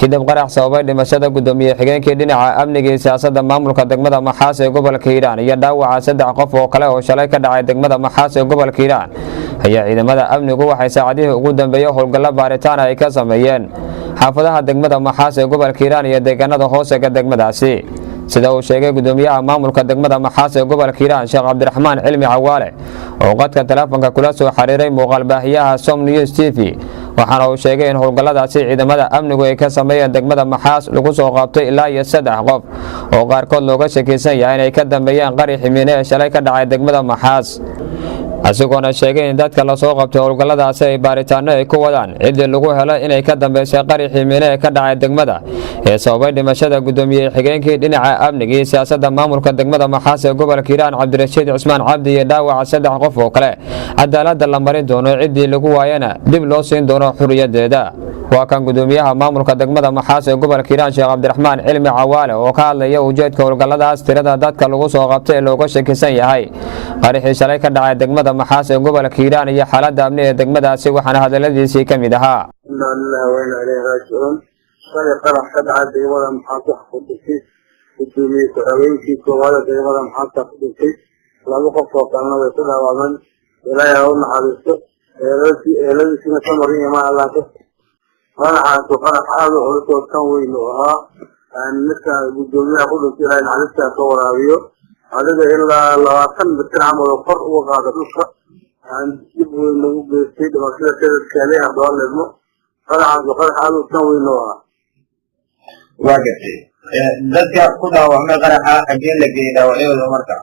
kadib qarax sababay dhimashada gudoomiye xigeenkii dhinaca amniga iyo siyaasadda maamulka degmada Maxaas ee gobolka Hiiraan iyo dhaawaca 3 qof oo kale oo shalay ka dhacay degmada Maxaas ee gobolka Hiiraan ayaa ciidamada amnigu waxay saacadihii ugu dambeeyay howlgalo baaritaan ay ka sameeyeen xaafadaha degmada Maxaas ee gobolka Hiiraan iyo deegaanada hoose ee degmadaasi sida uu sheegay gudoomiyaha maamulka degmada Maxaas ee gobolka Hiiraan Sheekh Cabdiraxmaan Cilmi Cawaale oo qadka telefoonka kula soo xiriiray muuqaal baahiyaha Som News TV waxaana uu sheegay in howlgalladaasi ciidamada amnigu ay ka sameeyeen degmada Maxaas lagu soo qabtay ilaa 3 qof oo qaarkood looga shakiysan yahay inay ka dambeeyeen qarax ximiine ee shalay ka dhacay degmada Maxaas asigoona sheegay in dadka la soo qabtay howlgalladaasi ay baaritaano ay ku wadaan cidii lagu helay inay ka dambeysay qarax ximiine ee ka dhacay degmada ee sababay dhimashada gudoomiye xigeenkii dhinaca amniga iyo siyaasadda maamulka degmada Maxaas ee gobolka Hiiraan Cabdirashiid Cusmaan Cabdi iyo dhaawaca 3 qof oo kale cadaaladda la marin doono cidii lagu waayana dib loo siin doono xuriyadeeda waa kan gudoomiyaha maamulka degmada Maxaas ee gobolka Hiiraan Sheekh Cabdiraxmaan Cilmi Cawaale oo ka hadlaya ujeedka howlgalladaas tirada dadka lagu soo qabtay ee looga shakisan yahay qaraxii shalay ka dhacay degmada Maxaas ee gobolka Hiiraan iyo xaaladda amni ee degmadaasi waxaana hadaladiisii ka mid ahaa shalay qarax ka dhacay degmada Maxaas ku dhintay gudoomiye ku-xigeenkii koowaad ee degmada Maxaas ku dhintay 2 qof oo kalena way ku dhaawacmeen ilaahay ha u naxariisto eeladiisina samarin ma allaah qaraxaas aad u culus kan weyn oo ahaa ninka gudoomiyaha ku dhintay ilaahay naxariista ka waraabiyo adiga ilaa 20 mitir camal oo kor uga qaado dhulka dib weyn lagu geystay dhimashada keedkeeda hadoo leedmo qaraxaas aad u kan weyn oo واجتي dadka ku dhaawacmay qaraxa xagee la geeyay dhaawacyada marka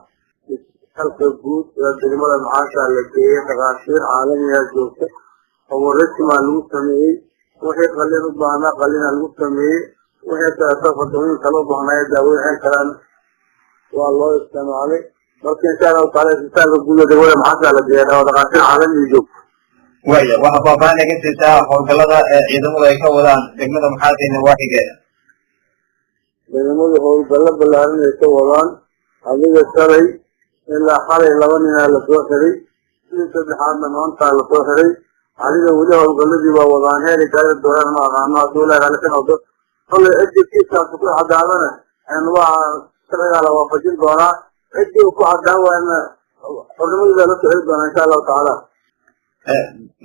halka guud ee degmada Maxaas la geeyay dhaqaatiir caalami ah joogta oo wareysiga lagu sameeyay wixii qalin u baahnaa qalin lagu sameeyay wixii taasoo kala baahnaa daaweyn kalaan waa loo isticmaalay marka insha Allah taala isbitaalka guud ee degmada Maxaas la geeyay dhaqaatiir caalami ah joogta waxa baabaan laga sitaa howlgallada ciidamada ay ka wadaan degmada Maxaas ee waaxigeeda degmadu howlgallo ballaaran ay ka wadaan adiga shalay ilaa xalay 2 nin la soo xiray saddexaadna maanta la soo xiray adiga weli howlgalladii waa wadaan heer kale dooran ma aqaano dowladda ka noqdo kolay ejibkiisa ku cadaadana waa shaqada la waafajin doona ejib ku cadaadana xornimada la soo doona insha Allah taala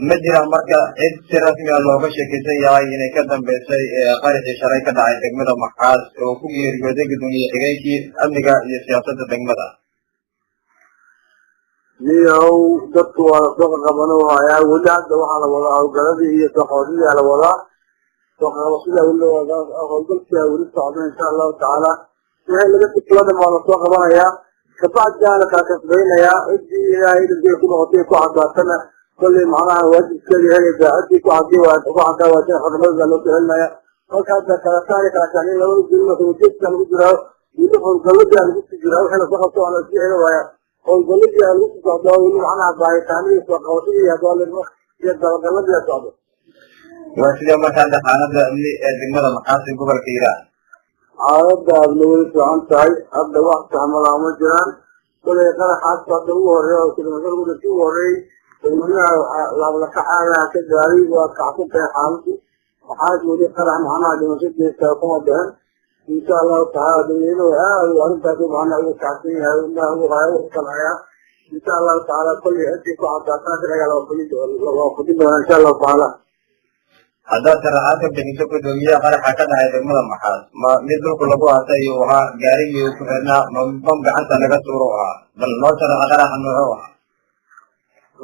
ma jiraan marka cid si rasmi ah looga sheekaysan yahay inay ka dambeysay qaraxii shalay ka dhacay degmada Maxaas oo ku geeriyooday gudoomiye xigeenkii amniga iyo siyaasadda degmada niyow dadku waa soo qabanoo haya weli hadda waxaa la wadaa howlgalladii iyo shaqooyinka la wadaa shaqada weli wadaa howlgalka weli socda insha Allah taala waxay laga tiklada ma la soo qabanaya kabacdana ka kasbaynaya cidii ilaahay dadku ku noqotay ku cadaatana كل معناها واجب كل هي داعتي كعدي وعدا واجب حرمة لو تهلنا وكذا كلامي كلامي لو يقولون توجيه كانوا يجروا يدخل قلبي على يجروا وحنا سقطوا على شيء ويا والقلبي على يجروا ومعناها باي ثاني وقوتي هذول الوقت يجروا قلبي يجروا وسيله ما كان حالة أمني دمر المحاسن قبل كيران عرض أبلوي عن تاي أبدا وقت عمل عمل جيران كل يقرأ حاسة هو وريه وكل ما يقول هو وريه لا كحالة كجاري وكعكوب في حالتي وحاجة ودي قرع معنا لمسجد يستوقع بهم إن شاء الله تعالى دينه وأنت تبع عنا وكعسيها وإنه هو غير كالعيا إن شاء الله تعالى كل يأتيك وعطاتنا ترجع وقدمنا إن شاء الله تعالى هذا ترى هذا بنيسو كدومية قرح كذا هذا ملا محل ما مثل كل أبوها سيوها جاري يوسفنا ما بمب عنك نقصروها بل ما ترى قرح النوعها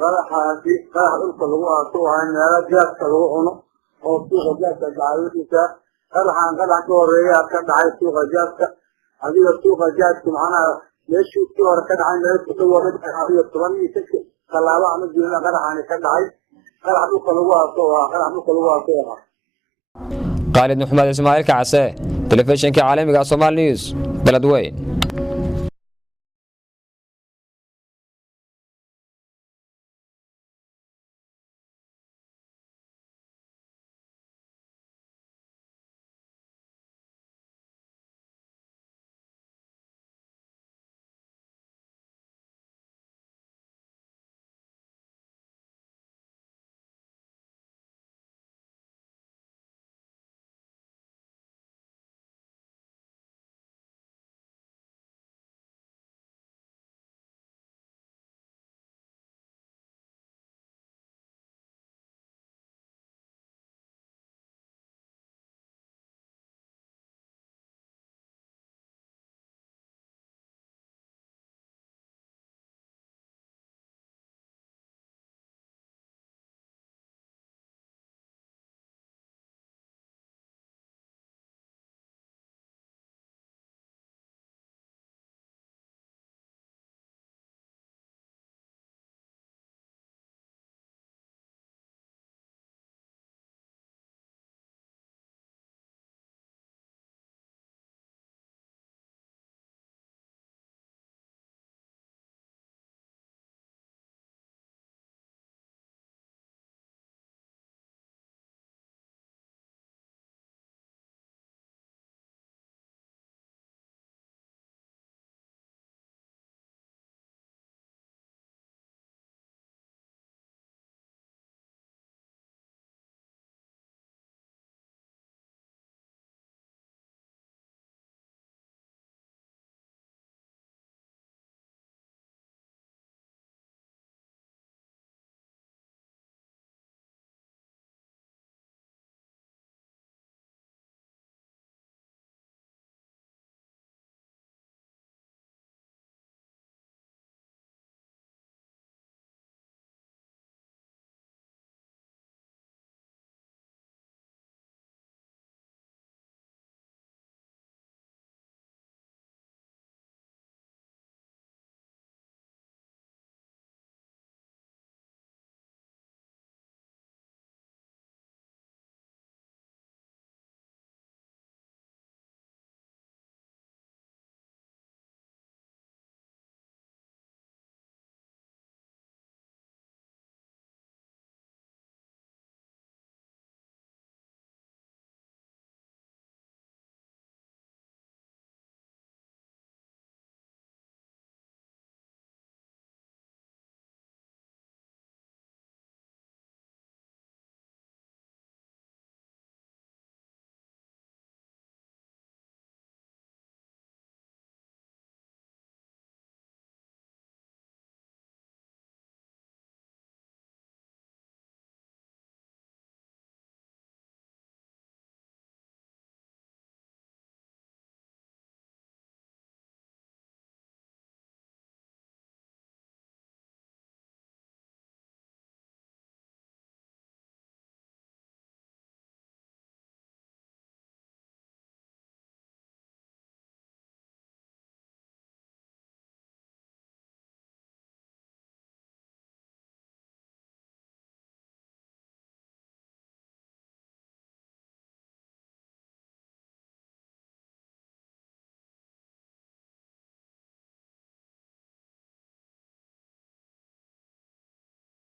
qaraxaasi qarax dhulka lagu aaso waa meelo jaadka lagu cuno oo suuqa jaadka gacaawadiisa qaraxaan qarax ka horeeya ka dhacay suuqa jaadka adiga suuqa jaadka macnaha meeshii si hore ka dhacay meel ku dhow mid adiga 16 talaabo ama jeena qaraxaan ka dhacay qarax dhulka lagu aaso waa qarax dhulka lagu aaso Khalid Maxamed Ismaaciil Kacse telefishinka caalamiga Somali News Beledweyne